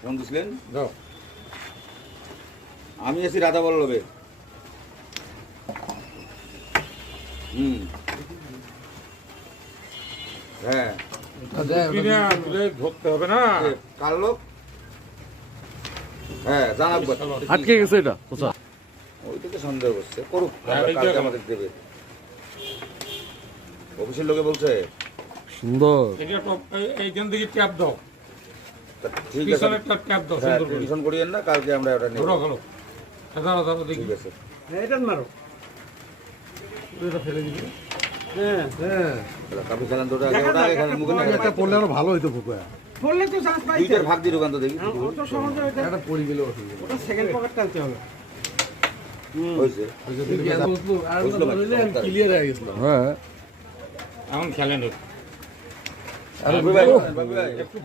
Phone দিছিলেন আমি আছি রাধা বল্লভে। হ্যাঁ ধরতে হবে না। কার লোক? হ্যাঁ জানাবো। আটকে গেছে এটা কোথা? ওই থেকে সন্দেহ করছে, করুক, হ্যাঁ, আমরা এই কালকে জায়গা। আমাদের দেবে। অফিসের লোকে বলছে সুন্দর। এটা এইখান থেকে ট্যাপ দাও, তা ঠিক আছে, পিছনে একটা ট্যাপ দাও হ্যাঁ সুন্দর করে। টেনশন করিয়েন না, কালকে আমরা ওটা নিয়ে ধরো ধরো ধরো ধরো দেখি। ঠিক আছে। এটা মারো। এটা ফেলে দিবি। হ্যাঁ তাহলে কাপি খেলান তো ওটা আগে, ওটা আগে খেলেন, মুখে না একটা পড়লে আরো ভালো হইতো ফুকুয়া। বললে তো চান্স পাইছে। দুইটার ভাগ দিয়ে ঢুকান তো দেখি। অত সহজে এটা একটা পড়ি গেলে অসুবিধা। ওটা সেকেন্ড পকেট টানতে হবে। হয়েছে আর বুঝলো না, ক্লিয়ার হয়ে গেছিল। হ্যাঁ এখন খেলেন বাবু ভাই, বাবু ভাই। একটু